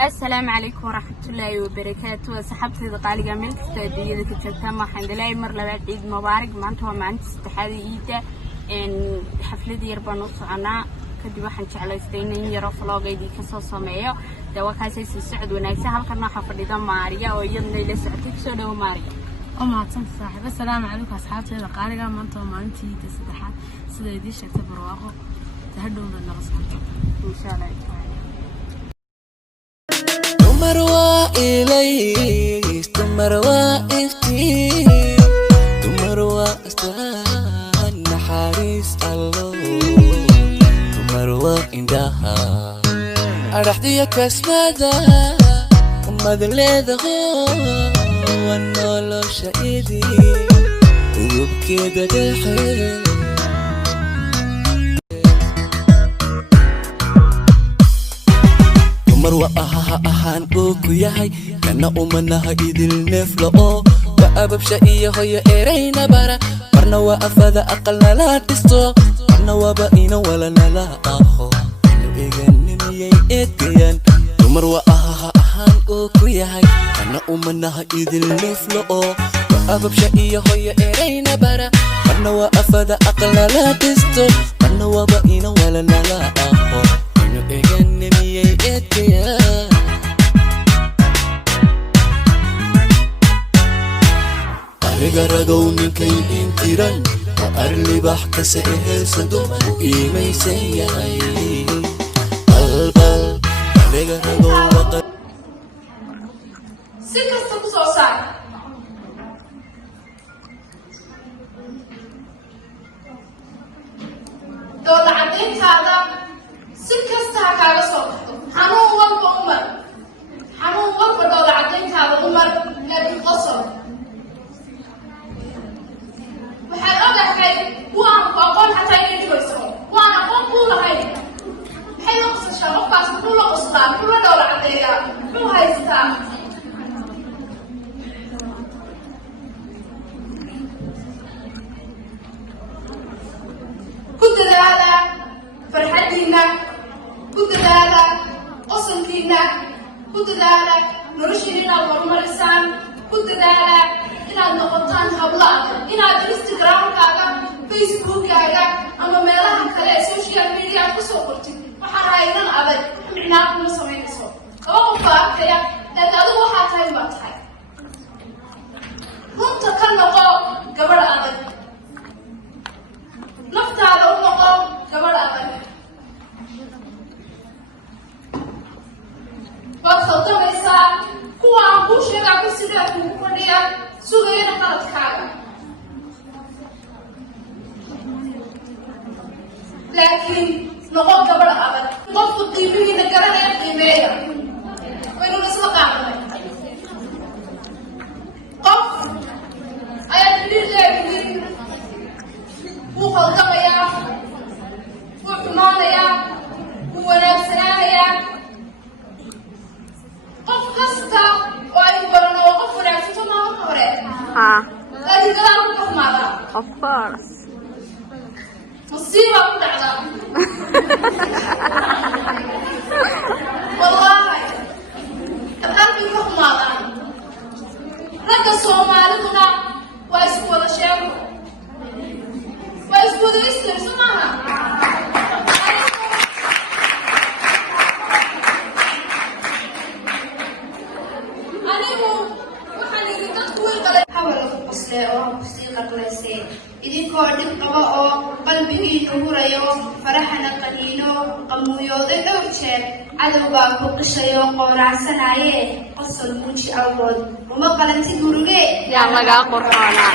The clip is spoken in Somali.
السلام عليكم ورحمة الله وبركاته. صحبتي قالقة ملك الدنيا كتبتها ما حد لا يمر لبعد عيد مبارك معناتها معنت استحادة إيدا إن حفلة يربى نص عنا كدي واحد على استينين يرف لاقي دي كسر سمايا دوا كاسيس السعد ونايسة هل كنا حفلة دا ماريا ويلا إلى ساعتك سلو ماريا. ما تصنف صاحب السلام عليكم أصحابتي قالقة معناتها معنتي تستحى سيدي شكت برواقه تهدون من نقص إن شاء الله. تمروا إليس تمروا إفتي تمروا استهان حارس الله تمروا إندها أرح ديك اسمدا وماذا لذغو ونولو شايدي ويبكي دحيل marwa ahaan uu ku yahay kana umanaha idil neeflo oo baababsha iyo hoyo ereyna bara marna waa afada aqalna la dhisto marna waa ina wala nala aho eeganimiyay eedkayan marwa ahaan uu ku yahay kana umanaha idil neeflo oo baababsha iyo hoyo ereyna bara marna waa afada aqalna la dhisto marna waa ina wala nala aho eeganimiyay eedkayan arigaragaw ninkay intiran oo arlibax kase eheesado u iimaysan yahay balbal arigaragaw waqad si kasta ku soo saar dooda caddayntaada si kasta ha kaaga soo baxdo xanuun walba umar xanuun walba dooda caddayntaada umar laakiin qosol waxaad ogahay waan ku aqoon xataa inay dhibayso waan aqoon kuu lahayn maxay la qosashaa qofkaas muxuu la qoslaa muxuu la dooda caddeeyaa muxuu haystaa ku dadaala farxadiina ku dadaala qosolkiina ku dadaala noloshiina inaad horumarisaan ku dadaala inaad noqotaan habla inaad instagramkaaga facebookkaaga ama meelaha kale ee social media aad kusoo qortid waxaan haynan adag micnaa kuma samaynayso laba qof baa arkaya laakiin adigu waxaa tahay baa tahay runta ka noqo gabadh adag naftaada u noqo gabadh adag waad khaldamaysaa kuwa aan kuu sheegaa ku sidaa kuugu fadhiya sugayana qaladkaaga laakiin noqo gabadh adag qofku qiimihiina garanaya qiimeeya waynuna isla qaadanay qof ayaad xidhiirkeegii wuu khaldamayaa wuu xumaanayaa wuu wanaagsanaanayaa qof kasta oo ay barano waa qof wanaagsanto maamarka hore laakiin gadaal ku dhaqmaadaa Of course. musiibaa ku dhacda wallaahi qalbigay ka xumaadaan ragga soomaaliduna waa isku wada sheego waa isku wada istirso maaha anigu waxaan yidhi dadku way qalay hawal lagu qosle oo kusii qaqlaysay idinkoo dhib qaba oo qalbigiinu hurayo faraxana qaniino qamuuyooday dhowr jeer cadowbaa ku qishayo qooraacsanaye qosol muuji awgood uma qalanti gurige yaa lagaa qorxoonaa